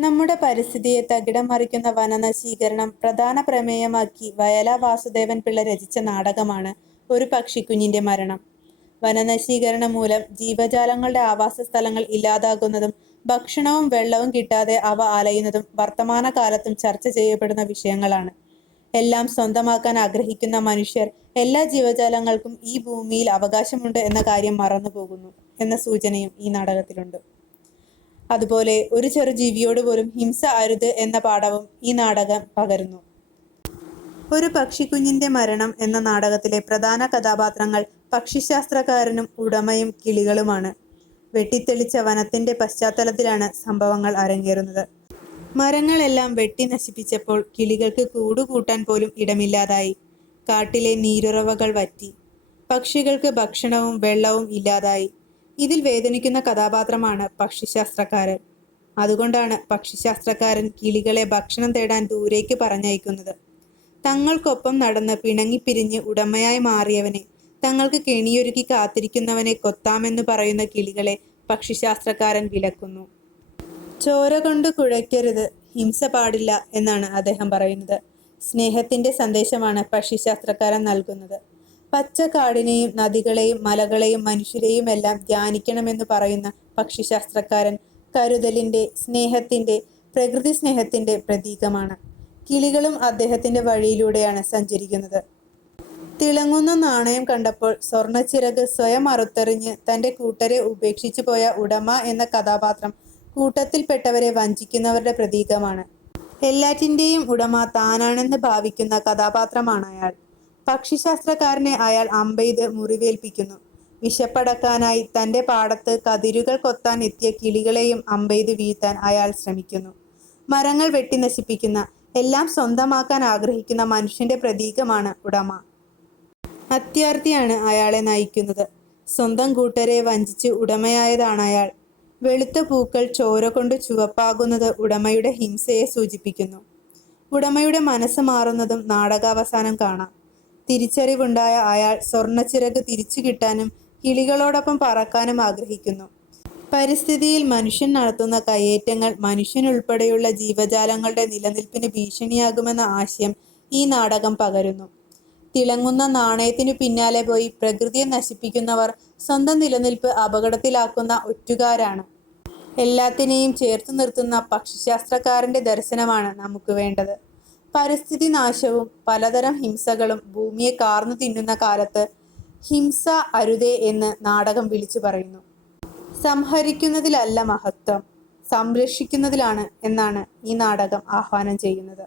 നമ്മുടെ പരിസ്ഥിതിയെ തകിടം മറിക്കുന്ന വനനശീകരണം പ്രധാന പ്രമേയമാക്കി വയല വാസുദേവൻ പിള്ള രചിച്ച നാടകമാണ് ഒരു പക്ഷിക്കുഞ്ഞിന്റെ മരണം. വനനശീകരണം മൂലം ജീവജാലങ്ങളുടെ ആവാസ സ്ഥലങ്ങൾ ഇല്ലാതാകുന്നതും ഭക്ഷണവും വെള്ളവും കിട്ടാതെ അവ അലയുന്നതും വർത്തമാനകാലത്തും ചർച്ച ചെയ്യപ്പെടുന്ന വിഷയങ്ങളാണ്. എല്ലാം സ്വന്തമാക്കാൻ ആഗ്രഹിക്കുന്ന മനുഷ്യർ എല്ലാ ജീവജാലങ്ങൾക്കും ഈ ഭൂമിയിൽ അവകാശമുണ്ട് എന്ന കാര്യം മറന്നുപോകുന്നു എന്ന സൂചനയും ഈ നാടകത്തിലുണ്ട്. അതുപോലെ ഒരു ചെറുജീവിയോട് പോലും ഹിംസ അരുത് എന്ന പാഠവും ഈ നാടകം പകരുന്നു. ഒരു പക്ഷിക്കുഞ്ഞിന്റെ മരണം എന്ന നാടകത്തിലെ പ്രധാന കഥാപാത്രങ്ങൾ പക്ഷിശാസ്ത്രകാരനും ഉടമയും കിളികളുമാണ്. വെട്ടിത്തെളിച്ച വനത്തിന്റെ പശ്ചാത്തലത്തിലാണ് സംഭവങ്ങൾ അരങ്ങേറുന്നത്. മരങ്ങളെല്ലാം വെട്ടി നശിപ്പിച്ചപ്പോൾ കിളികൾക്ക് കൂടുകൂട്ടാൻ പോലും ഇടമില്ലാതായി. കാട്ടിലെ നീരുറവകൾ വറ്റി. പക്ഷികൾക്ക് ഭക്ഷണവും വെള്ളവും ഇല്ലാതായി. ഇതിൽ വേദനിക്കുന്ന കഥാപാത്രമാണ് പക്ഷിശാസ്ത്രക്കാരൻ അതുകൊണ്ടാണ് പക്ഷിശാസ്ത്രക്കാരൻ കിളികളെ ഭക്ഷണം തേടാൻ ദൂരേക്ക് പറഞ്ഞയക്കുന്നത്. തങ്ങൾക്കൊപ്പം നടന്ന് പിണങ്ങിപ്പിരിഞ്ഞ് ഉടമയായി മാറിയവനെ, തങ്ങൾക്ക് കെണിയൊരുക്കി കാത്തിരിക്കുന്നവനെ കൊത്താമെന്ന് പറയുന്ന കിളികളെ പക്ഷിശാസ്ത്രക്കാരൻ വിലക്കുന്നു. ചോര കൊണ്ട് കുഴയ്ക്കരുത്, ഹിംസ പാടില്ല എന്നാണ് അദ്ദേഹം പറയുന്നത്. സ്നേഹത്തിന്റെ സന്ദേശമാണ് പക്ഷിശാസ്ത്രക്കാരൻ നൽകുന്നത്. പച്ചക്കാടിനെയും നദികളെയും മലകളെയും മനുഷ്യരെയും എല്ലാം ധ്യാനിക്കണമെന്ന് പറയുന്ന പക്ഷിശാസ്ത്രകാരൻ കരുതലിന്റെ, സ്നേഹത്തിന്റെ, പ്രകൃതിസ്നേഹത്തിന്റെ പ്രതീകമാണ്. കിളികളും അദ്ദേഹത്തിന്റെ വഴിയിലൂടെയാണ് സഞ്ചരിക്കുന്നത്. തിളങ്ങുന്ന നാണയം കണ്ടപ്പോൾ സ്വർണച്ചിറക് സ്വയം അറുത്തെറിഞ്ഞ് തന്റെ കൂട്ടരെ ഉപേക്ഷിച്ചു പോയ ഉടമ എന്ന കഥാപാത്രം കൂട്ടത്തിൽപ്പെട്ടവരെ വഞ്ചിക്കുന്നവരുടെ പ്രതീകമാണ്. എല്ലാറ്റിന്റെയും ഉടമ താനാണെന്ന് ഭാവിക്കുന്ന കഥാപാത്രമാണയാൾ. പക്ഷിശാസ്ത്രകാരനെ അയാൾ അമ്പെയ്ത് മുറിവേൽപ്പിക്കുന്നു. വിശപ്പടക്കാനായി തന്റെ പാടത്ത് കതിരുകൾ കൊത്താൻ എത്തിയ കിളികളെയും അമ്പെയ്ത് വീഴ്ത്താൻ അയാൾ ശ്രമിക്കുന്നു. മരങ്ങൾ വെട്ടി നശിപ്പിക്കുന്ന എല്ലാം സ്വന്തമാക്കാൻ ആഗ്രഹിക്കുന്ന മനുഷ്യന്റെ പ്രതീകമാണ് ഉടമ. അത്യാർത്ഥിയാണ് അയാളെ നയിക്കുന്നത്. സ്വന്തം കൂട്ടരെ വഞ്ചിച്ച് ഉടമയായതാണ് അയാൾ വെളുത്ത പൂക്കൾ ചോര കൊണ്ട് ചുവപ്പാകുന്നത് ഉടമയുടെ ഹിംസയെ സൂചിപ്പിക്കുന്നു. ഉടമയുടെ മനസ്സ് മാറുന്നതും നാടകാവസാനം കാണാം. തിരിച്ചറിവുണ്ടായ അയാൾ സ്വർണച്ചിറക് തിരിച്ചു കിട്ടാനും കിളികളോടൊപ്പം പറക്കാനും ആഗ്രഹിക്കുന്നു. പരിസ്ഥിതിയിൽ മനുഷ്യൻ നടത്തുന്ന കയ്യേറ്റങ്ങൾ മനുഷ്യനുൾപ്പെടെയുള്ള ജീവജാലങ്ങളുടെ നിലനിൽപ്പിന് ഭീഷണിയാകുമെന്ന ആശയം ഈ നാടകം പകരുന്നു. തിളങ്ങുന്ന നാണയത്തിനു പിന്നാലെ പോയി പ്രകൃതിയെ നശിപ്പിക്കുന്നവർ സ്വന്തം നിലനിൽപ്പ് അപകടത്തിലാക്കുന്ന ഒറ്റുകാരാണ്. എല്ലാത്തിനെയും ചേർത്തുനിർത്തുന്ന പക്ഷിശാസ്ത്രക്കാരന്റെ ദർശനമാണ് നമുക്ക് വേണ്ടത്. പരിസ്ഥിതിനാശവും പലതരം ഹിംസകളും ഭൂമിയെ കാർന്നു തിന്നുന്ന കാലത്ത് ഹിംസ അരുതേ എന്ന് നാടകം വിളിച്ചു പറയുന്നു സംഹരിക്കുന്നതിലല്ല മഹത്വം സംരക്ഷിക്കുന്നതിലാണ് എന്നാണ് ഈ നാടകം ആഹ്വാനം ചെയ്യുന്നത്.